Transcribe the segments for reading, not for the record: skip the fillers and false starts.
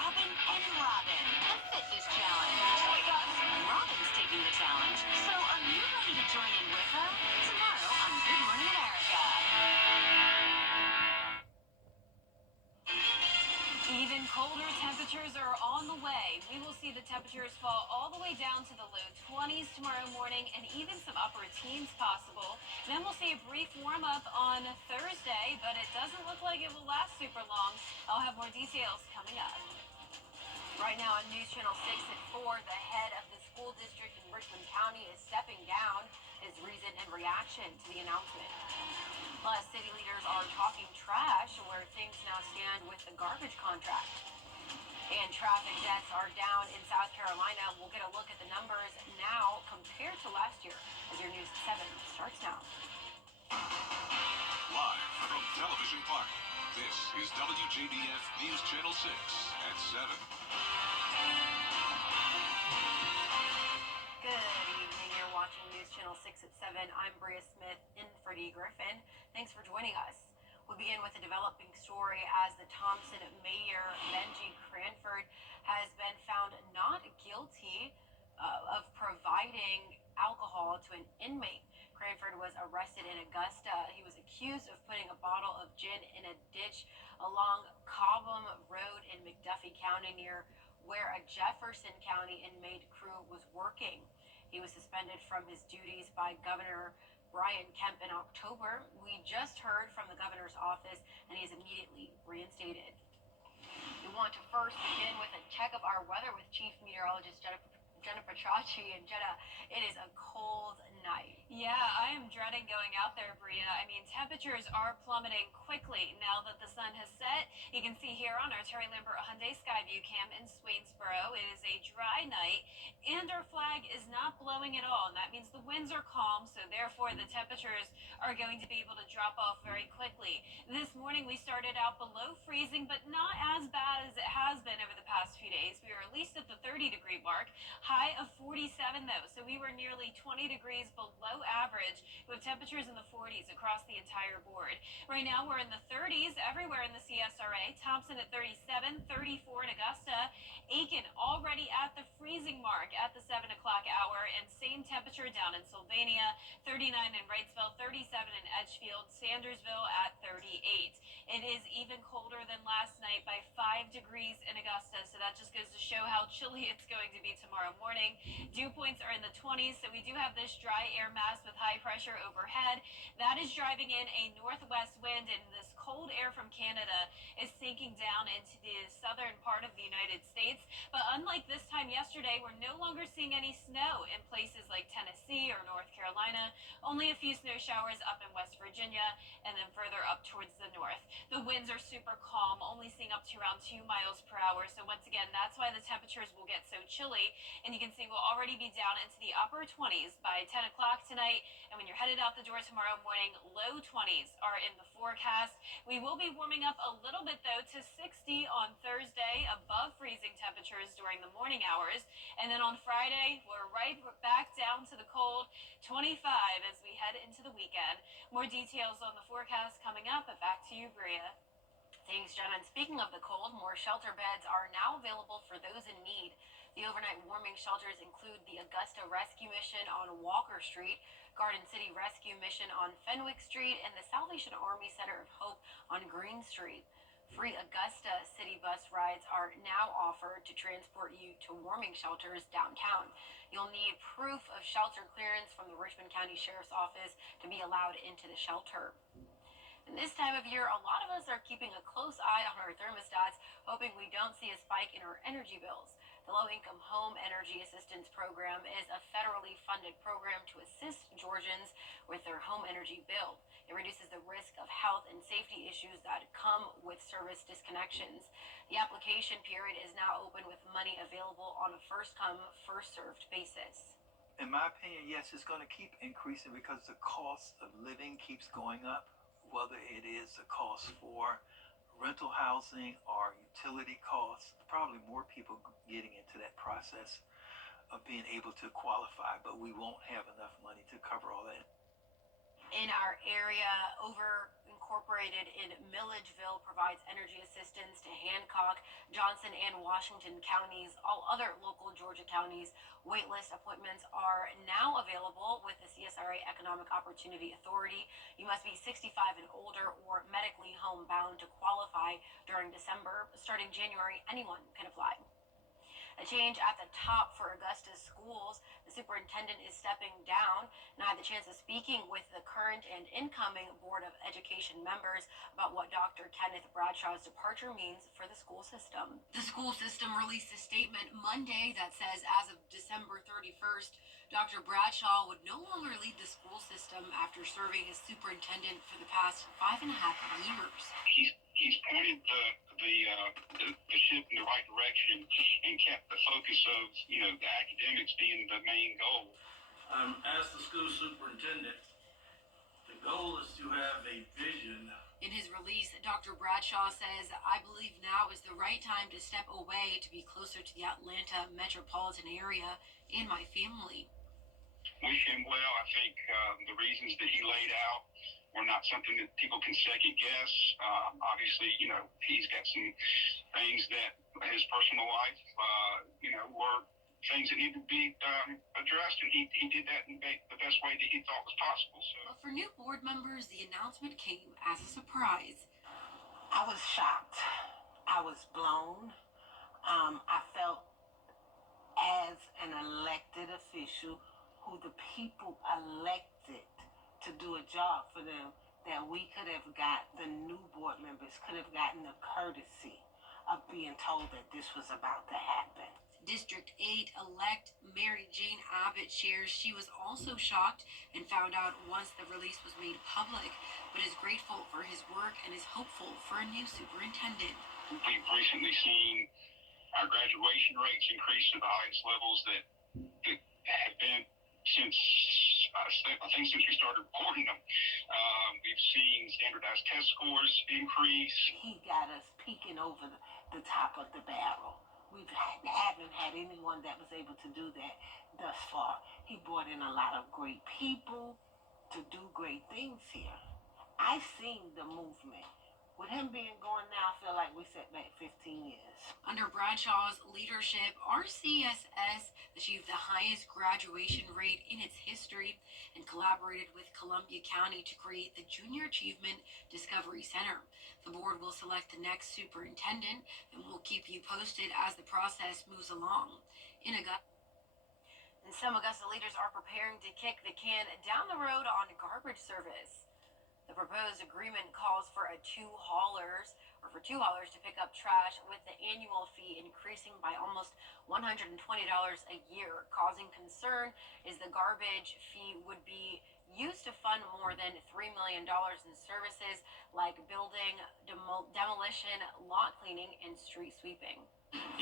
Robin and Robin, the fitness challenge. Robin's taking the challenge, so are you ready to join in with her? Tomorrow on Good Morning America. Even colder temperatures are on the way. We will see the temperatures fall all the way down to the low 20s tomorrow morning and even some upper teens possible. Then we'll see a brief warm up on Thursday, but it doesn't look like it will last super long. I'll have more details coming up. Right now on News Channel 6 at 4, the head of the school district in Richmond County is stepping down. His reason and reaction to the announcement. Plus, city leaders are talking trash where things now stand with the garbage contract. And traffic deaths are down in South Carolina. We'll get a look at the numbers now compared to last year as your News at 7 starts now. Live from Television Park, this is WJBF News Channel 6 at 7. Good evening. You're watching News Channel 6 at 7. I'm Bria Smith in for Dee Griffin. Thanks for joining us. We begin with a developing story as the Thompson mayor, Benji Cranford, has been found not guilty of providing alcohol to an inmate. Cranford was arrested in Augusta. He was accused of putting a bottle of gin in a ditch along Cobham Road in McDuffie County near where a Jefferson County inmate crew was working. He was suspended from his duties by Governor Brian Kemp in October. We just heard from the governor's office, and he is immediately reinstated. We want to first begin with a check of our weather with Chief Meteorologist Jenna Petracci. And Jenna, it is a cold night. Yeah, I am dreading going out there, Bria. I mean, temperatures are plummeting quickly now that the sun has set. You can see here on our Terry Lambert Hyundai Skyview cam in Swainsboro, it is a dry night, and our flag is not blowing at all. And that means the winds are calm, so therefore the temperatures are going to be able to drop off very quickly. This morning we started out below freezing, but not as bad as it has been over the past few days. We were at least at the 30-degree mark. High of 47 though, so we were nearly 20 degrees below average with temperatures in the 40s across the entire board. Right now we're in the 30s everywhere in the CSRA. Thompson at 37, 34 in Augusta, Aiken already at the freezing mark at the 7 o'clock hour, and same temperature down in Sylvania, 39 in Wrightsville, 37 in Edgefield, Sandersville at 38. It is even colder than last night by 5 degrees in Augusta, so that just goes to show how chilly it's going to be tomorrow morning. Dew points are in the 20s, so we do have this dry air mass with high pressure overhead. That is driving in a northwest wind, and this cold air from Canada is sinking down into the southern part of the United States. But unlike this time yesterday, we're no longer seeing any snow in places like Tennessee or North Carolina. Only a few snow showers up in West Virginia and then further up towards the north. The winds are super calm, only seeing up to around 2 miles per hour. So once again, that's why the temperatures will get so chilly. And you can see we'll already be down into the upper 20s by 10 o'clock tonight. And when you're headed out the door tomorrow morning, low 20s are in the forecast. We will be warming up a little bit, though, to 60 on Thursday, above freezing temperatures during the morning hours. And then on Friday, we're right back down to the cold, 25 as we head into the weekend. More details on the forecast coming up. Back to you, Bria. Thanks, Jenna. And speaking of the cold, more shelter beds are now available for those in need. The overnight warming shelters include the Augusta Rescue Mission on Walker Street, Garden City Rescue Mission on Fenwick Street, and the Salvation Army Center of Hope on Green Street. Free Augusta city bus rides are now offered to transport you to warming shelters downtown. You'll need proof of shelter clearance from the Richmond County Sheriff's Office to be allowed into the shelter. And this time of year, a lot of us are keeping a close eye on our thermostats, hoping we don't see a spike in our energy bills. The Low-Income Home Energy Assistance Program is a federally funded program to assist Georgians with their home energy bill. It reduces the risk of health and safety issues that come with service disconnections. The application period is now open with money available on a first-come, first-served basis. In my opinion, yes, it's going to keep increasing because the cost of living keeps going up, whether it is the cost for rental housing or utility costs. Probably more people getting into that process of being able to qualify, but we won't have enough money to cover all that. in our area. Over Incorporated in Milledgeville provides energy assistance to Hancock, Johnson, and Washington counties. All other local Georgia counties waitlist appointments are now available with the CSRA Economic Opportunity Authority. You must be 65 and older or medically homebound to qualify during December. Starting January, anyone can apply. A change at the top for Augusta's schools. The superintendent is stepping down, and I had the chance of speaking with the current and incoming Board of Education members about what Dr. Kenneth Bradshaw's departure means for the school system. The school system released a statement Monday that says as of December 31st, Dr. Bradshaw would no longer lead the school system after serving as superintendent for the past 5.5 years. He's pointed the ship in the right direction and kept the focus of the academics being the main goal. As the school superintendent, the goal is to have a vision. In his release, Dr. Bradshaw says, "I believe now is the right time to step away to be closer to the Atlanta metropolitan area and my family." Wish him well. I think the reasons that he laid out were not something that people can second guess. Obviously, he's got some things that his personal life, were things that needed to be addressed, and he did that in the best way that he thought was possible. So. But for new board members, the announcement came as a surprise. I was shocked. I was blown. I felt as an elected official who the people elected to do a job for them, that we could have got, the new board members could have gotten the courtesy of being told that this was about to happen. District 8-elect Mary Jane Abbott shares she was also shocked and found out once the release was made public, but is grateful for his work and is hopeful for a new superintendent. We've recently seen our graduation rates increase to the highest levels that have been since since we started reporting them. We've seen standardized test scores increase. He got us peeking over the top of the barrel. We haven't had anyone that was able to do that thus far. He brought in a lot of great people to do great things here. I seen the movement. With him being gone now, I feel like we set back 15 years. Under Bradshaw's leadership, RCSS achieved the highest graduation rate in its history and collaborated with Columbia County to create the Junior Achievement Discovery Center. The board will select the next superintendent and will keep you posted as the process moves along. In Augusta, and some Augusta leaders are preparing to kick the can down the road on garbage service. The proposed agreement calls for two haulers to pick up trash, with the annual fee increasing by almost $120 a year. Causing concern is the garbage fee would be used to fund more than $3 million in services like building demolition, lot cleaning, and street sweeping.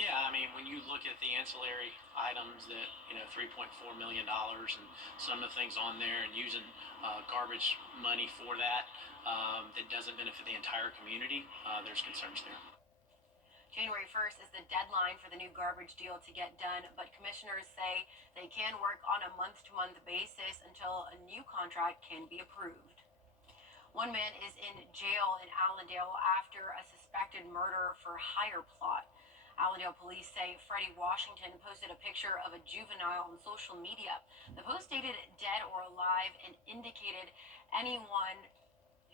Yeah, I mean, when you look at the ancillary items that, $3.4 million and some of the things on there, and using garbage money for that, that doesn't benefit the entire community, there's concerns there. January 1st is the deadline for the new garbage deal to get done, but commissioners say they can work on a month-to-month basis until a new contract can be approved. One man is in jail in Allendale after a suspected murder for hire plot. Allendale police say Freddie Washington posted a picture of a juvenile on social media. The post stated dead or alive and indicated anyone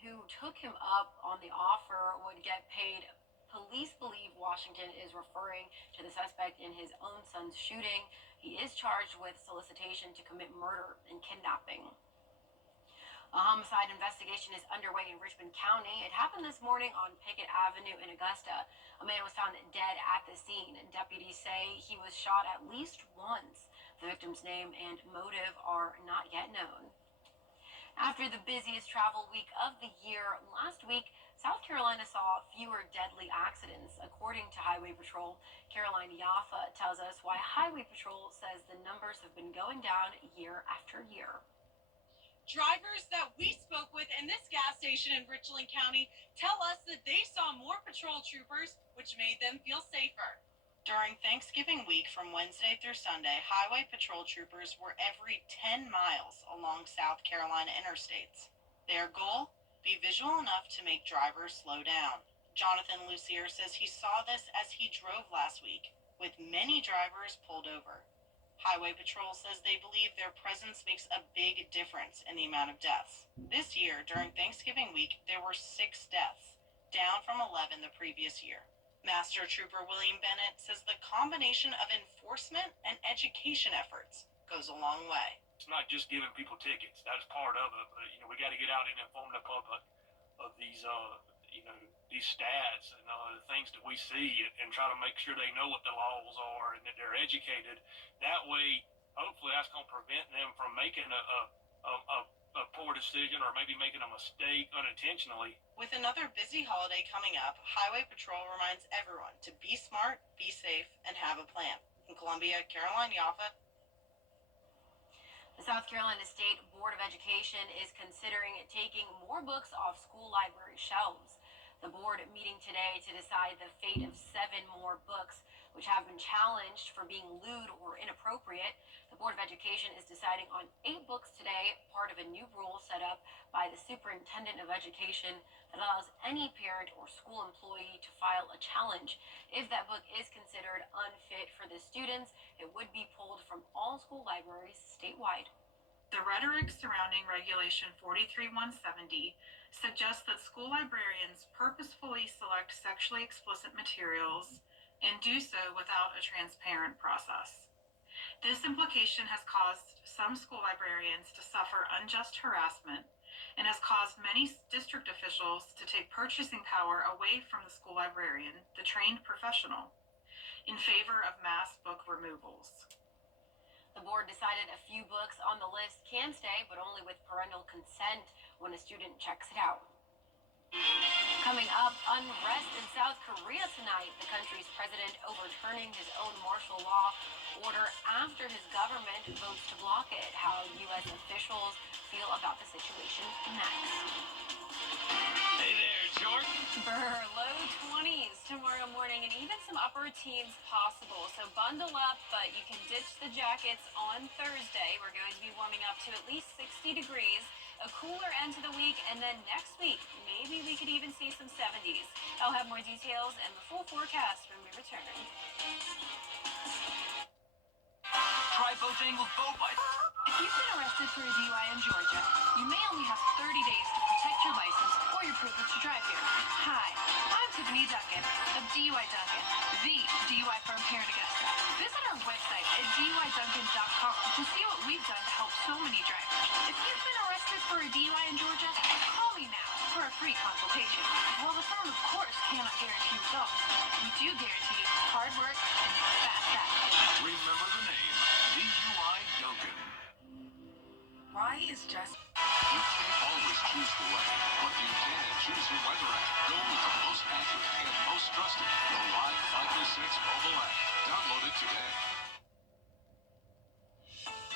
who took him up on the offer would get paid. Police believe Washington is referring to the suspect in his own son's shooting. He is charged with solicitation to commit murder and kidnapping. A homicide investigation is underway in Richmond County. It happened this morning on Pickett Avenue in Augusta. A man was found dead at the scene. Deputies say he was shot at least once. The victim's name and motive are not yet known. After the busiest travel week of the year last week, South Carolina saw fewer deadly accidents. According to Highway Patrol, Caroline Yaffa tells us why Highway Patrol says the numbers have been going down year after year. Drivers that we spoke with in this gas station in Richland County tell us that they saw more patrol troopers, which made them feel safer. During Thanksgiving week from Wednesday through Sunday, highway patrol troopers were every 10 miles along South Carolina interstates. Their goal? Be visual enough to make drivers slow down. Jonathan Lucier says he saw this as he drove last week, with many drivers pulled over. Highway Patrol says they believe their presence makes a big difference in the amount of deaths. This year, during Thanksgiving week, there were 6 deaths, down from 11 the previous year. Master Trooper William Bennett says the combination of enforcement and education efforts goes a long way. It's not just giving people tickets. That's part of it. But, we got to get out and inform the public of these, these stats and the things that we see and try to make sure they know what the laws are and that they're educated. That way, hopefully that's going to prevent them from making a poor decision or maybe making a mistake unintentionally. With another busy holiday coming up, Highway Patrol reminds everyone to be smart, be safe, and have a plan. In Columbia, Caroline Yaffa. The South Carolina State Board of Education is considering taking more books off school library shelves. The board meeting today to decide the fate of 7 more books which have been challenged for being lewd or inappropriate. The Board of Education is deciding on 8 books today, part of a new rule set up by the Superintendent of Education that allows any parent or school employee to file a challenge. If that book is considered unfit for the students, it would be pulled from all school libraries statewide. The rhetoric surrounding Regulation 43170 suggests that school librarians purposefully select sexually explicit materials and do so without a transparent process. This implication has caused some school librarians to suffer unjust harassment and has caused many district officials to take purchasing power away from the school librarian, the trained professional, in favor of mass book removals. The board decided a few books on the list can stay, but only with parental consent when a student checks it out. Coming up, unrest in South Korea tonight. The country's president overturning his own martial law order after his government votes to block it. How U.S. officials feel about the situation next. Hey there, Jordan. Low 20s tomorrow morning and even some upper teens possible. So bundle up, but you can ditch the jackets on Thursday. We're going to be warming up to at least 60 degrees. A cooler end to the week, and then next week, maybe we could even see some 70s. I'll have more details and the full forecast when we return. Try Bojangles Boat Bite. If you've been arrested for a DUI in Georgia, you may only have 30 days to protect your license or your privilege to drive here. Hi, I'm Tiffany Duncan of DUI Duncan, the DUI firm here in Augusta. Visit our website at DUIDuncan.com to see what we've done to help so many drivers. If you've been arrested for a DUI in Georgia, call me now for a free consultation. While the firm, of course, cannot guarantee results, we do guarantee hard work and fast action. Remember the name, DUI Duncan. Why is just... You can't always choose the way, but you can choose your weather app. Go with the most accurate and most trusted, the Live 536 mobile app. Download it today.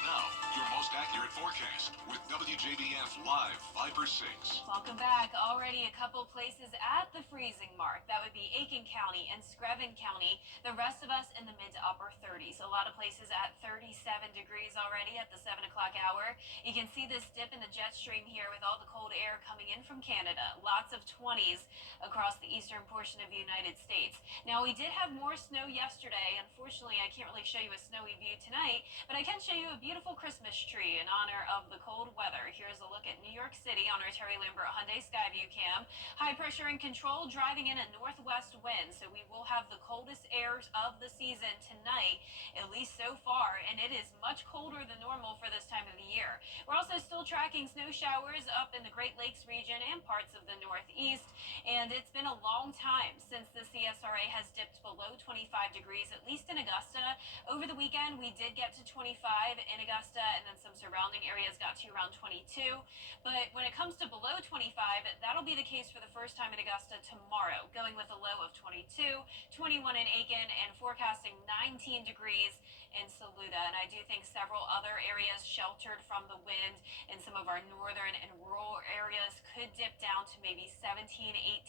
Now, your most accurate forecast with WJBF Live 536. Welcome back. Already a couple places at the freezing mark. That would be Aiken County and Screven County. The rest of us in the mid to upper 30s. A lot of places at 37 degrees already at the 7 o'clock hour. You can see this dip in the jet stream here with all the cold air coming in from Canada. Lots of 20s across the eastern portion of the United States. Now, we did have more snow yesterday. Unfortunately, I can't really show you a snowy view tonight, but I can show you a beautiful Christmas tree in honor of the cold weather. Here's a look at New York City on our Terry Lambert Hyundai Skyview cam. High pressure and control driving in a northwest wind, so we will have the coldest airs of the season tonight, at least so far, and it is much colder than normal for this time of the year. We're also still tracking snow showers up in the Great Lakes region and parts of the Northeast, and it's been a long time since the CSRA has dipped below 25 degrees, at least in Augusta. Over the weekend, we did get to 25 in Augusta, and then some surrounding areas got to around 22. But when it comes to below 25, that'll be the case for the first time in Augusta tomorrow, going with a low of 22 to 21 in Aiken, and forecasting 19 degrees in Saluda. And I do think several other areas sheltered from the wind in some of our northern and rural areas could dip down to maybe 17,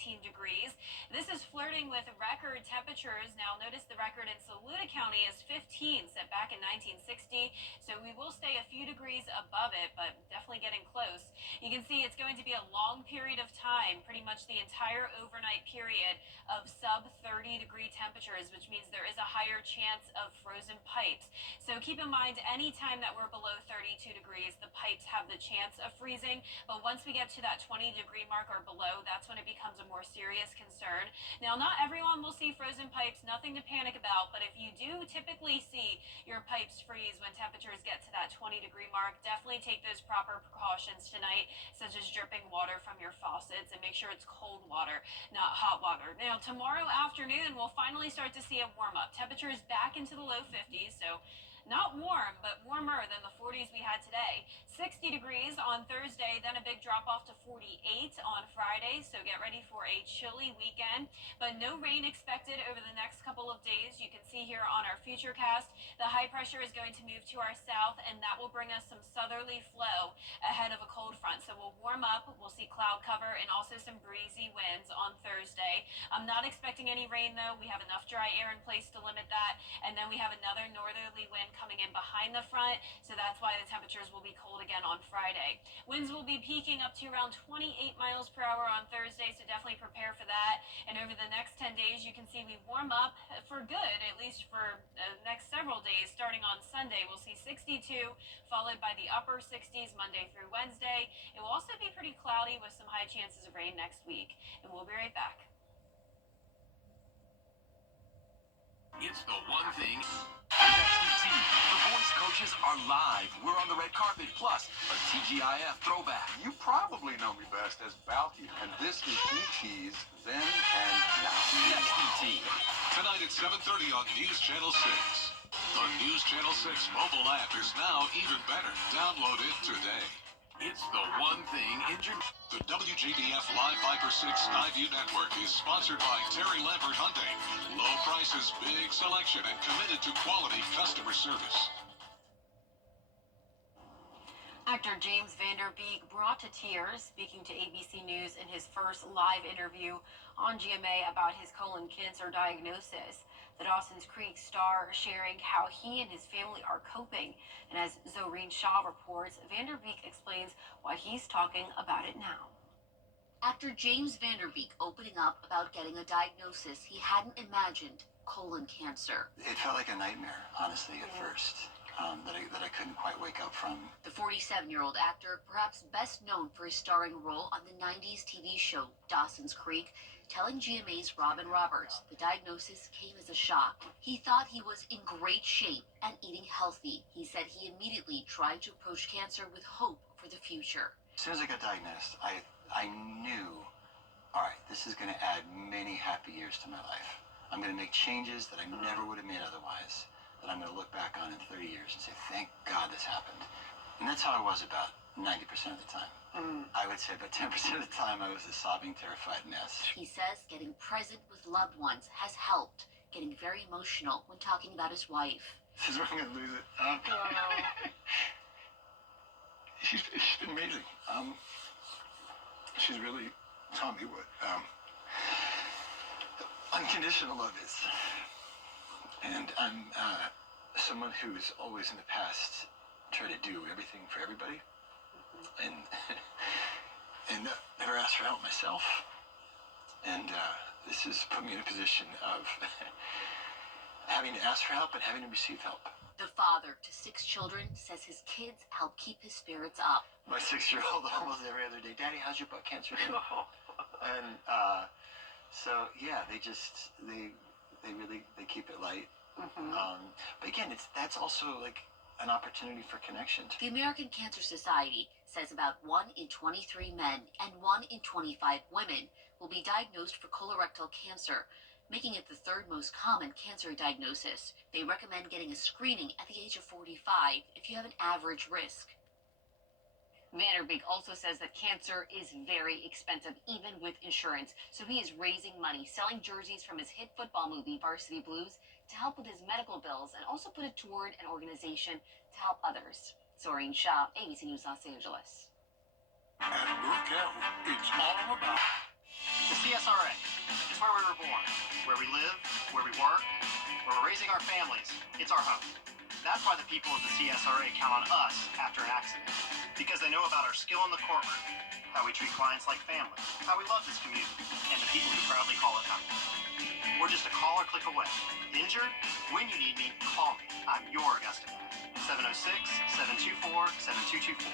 18 degrees. This is flirting with record temperatures. Now, notice the record in Saluda County is 15, set back in 1960. So we will stay a few degrees above it, but definitely getting close. You can see it's going to be a long period of time, pretty much the entire overnight period of sub 30 degree temperatures, which means there is a higher chance of frozen pipes. So keep in mind, anytime that we're below 32 degrees, the pipes have the chance of freezing. But once we get to that 20 degree mark or below, that's when it becomes a more serious concern. Now, not everyone will see frozen pipes, nothing to panic about. But if you do typically see your pipes freeze when temperatures get to that 20 degree mark, definitely take those proper precautions tonight, such as dripping water from your faucets, and make sure it's cold water, not hot water. Now, tomorrow afternoon, we'll finally start to see a warm up. Temperatures back into the low 50s. So not warm, but warmer than the 40s we had today. 60 degrees on Thursday, then a big drop off to 48 on Friday. So get ready for a chilly weekend, but no rain expected over the next couple of days. You can see here on our futurecast, the high pressure is going to move to our south, and that will bring us some southerly flow ahead of a cold front. So we'll warm up, we'll see cloud cover and also some breezy winds on Thursday. I'm not expecting any rain though. We have enough dry air in place to limit that, and then we have another northerly wind coming in behind the front, so that's why the temperatures will be cold again on Friday. Winds will be peaking up to around 28 miles per hour on Thursday, so definitely prepare for that. And over the next 10 days, you can see we warm up for good, at least for the next several days. Starting on Sunday, we'll see 62, followed by the upper 60s Monday through Wednesday. It will also be pretty cloudy with some high chances of rain next week. And we'll be right back. It's the one thing. WJBF, the voice coaches are live. We're on the red carpet, plus a TGIF throwback. You probably know me best as Bounty, and this is ET's Then and Now. Next ET. Tonight at 7:30 on News Channel 6. The News Channel 6 mobile app is now even better. Download it today. It's the one thing injured. The WJBF Live Viper 6 Skyview Network is sponsored by Terry Lambert Hyundai. Low prices, big selection, and committed to quality customer service. Actor James Van Der Beek brought to tears, speaking to ABC News in his first live interview on GMA about his colon cancer diagnosis. The Dawson's Creek star sharing how he and his family are coping. And as Zoreen Shaw reports, Van Der Beek explains why he's talking about it now. Actor James Van Der Beek opening up about getting a diagnosis he hadn't imagined, colon cancer. It felt like a nightmare, honestly, at first, that I couldn't quite wake up from. The 47-year-old actor, perhaps best known for his starring role on the 90s TV show Dawson's Creek, telling GMA's Robin Roberts the diagnosis came as a shock. He thought he was in great shape and eating healthy. He said he immediately tried to approach cancer with hope for the future. As soon as I got diagnosed, I knew, all right, this is going to add many happy years to my life. I'm going to make changes that I never would have made otherwise, that I'm going to look back on in 30 years and say, thank God this happened. And that's how I was about 90% of the time. I would say about 10% of the time I was a sobbing, terrified mess. He says getting present with loved ones has helped, getting very emotional when talking about his wife. This is where I'm going to lose it. She's been amazing. She's really taught me what unconditional love is. And I'm someone who's always in the past tried to do everything for everybody. And never asked for help myself. And this has put me in a position of having to ask for help and having to receive help. The father to 6 children says his kids help keep his spirits up. My 6-year-old almost every other day, Daddy, how's your butt cancer doing? And so yeah, they keep it light. But again, that's also like an opportunity for connection. The American Cancer Society says about 1 in 23 men and 1 in 25 women will be diagnosed for colorectal cancer, making it the 3rd most common cancer diagnosis. They recommend getting a screening at the age of 45 if you have an average risk. Vanderbeek also says that cancer is very expensive, even with insurance. So he is raising money, selling jerseys from his hit football movie, Varsity Blues, to help with his medical bills and also put it toward an organization to help others. Soreen Shah, ABC News, Los Angeles. At Brookhaven, it's all about The CSRA. It's where we were born, where we live, where we work, where we're raising our families. It's our home. That's why the people of the CSRA count on us after an accident. Because they know about our skill in the courtroom, how we treat clients like family, how we love this community, and the people who proudly call it home. We're just a call or click away. Injured? When you need me, call me. I'm your Augusta guy. 706-724-7224.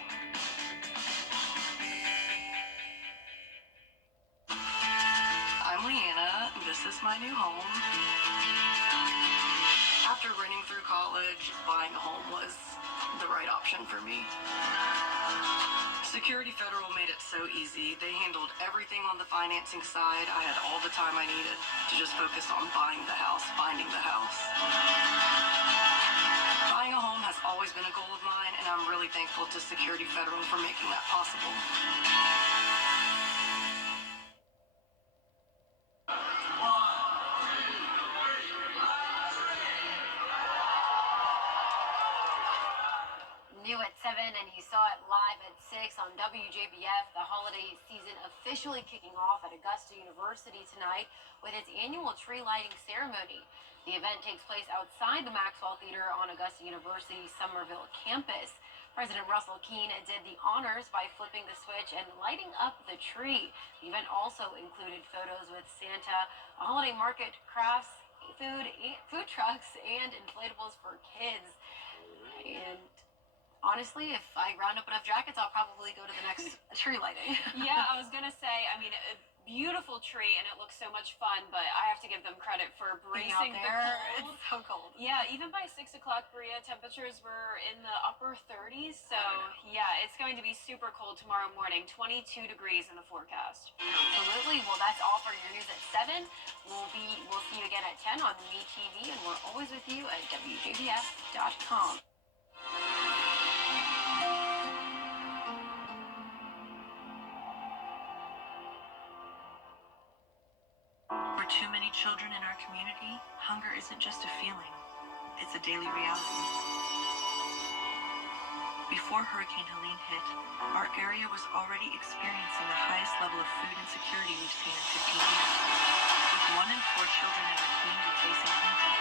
I'm Leanna. This is my new home. After running through college, buying a home was the right option for me. Security Federal made it so easy. They handled everything on the financing side. I had all the time I needed to just focus on buying the house, finding the house. Buying a home has always been a goal of mine, and I'm really thankful to Security Federal for making that possible. New at 7, and you saw it live at 6 on WJBF. The holiday season officially kicking off at Augusta University tonight with its annual tree lighting ceremony. The event takes place outside the Maxwell Theater on Augusta University's Somerville campus. President Russell Keene did the honors by flipping the switch and lighting up the tree. The event also included photos with Santa, a holiday market, crafts, food trucks, and inflatables for kids. And honestly, if I round up enough jackets, I'll probably go to the next tree lighting. Yeah, I was gonna say, I mean, a beautiful tree and it looks so much fun, but I have to give them credit for Being out bracing the there, cold. it's so cold. Yeah, even by 6 o'clock, Bria, temperatures were in the upper 30s. So yeah, it's going to be super cold tomorrow morning. 22 degrees in the forecast. Absolutely. Well, that's all for your news at 7. We'll see you again at 10 on MeTV, and we're always with you at WJBF.com. For too many children in our community, hunger isn't just a feeling, it's a daily reality. Before Hurricane Helene hit, our area was already experiencing the highest level of food insecurity we've seen in 15 years. With 1 in 4 children in our community facing hunger,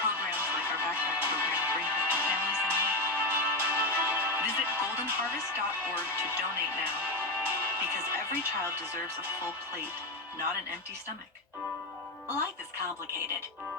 programs like our backpack program bring hope to families in need. Visit goldenharvest.org to donate now, because every child deserves a full plate, not an empty stomach. Life is complicated.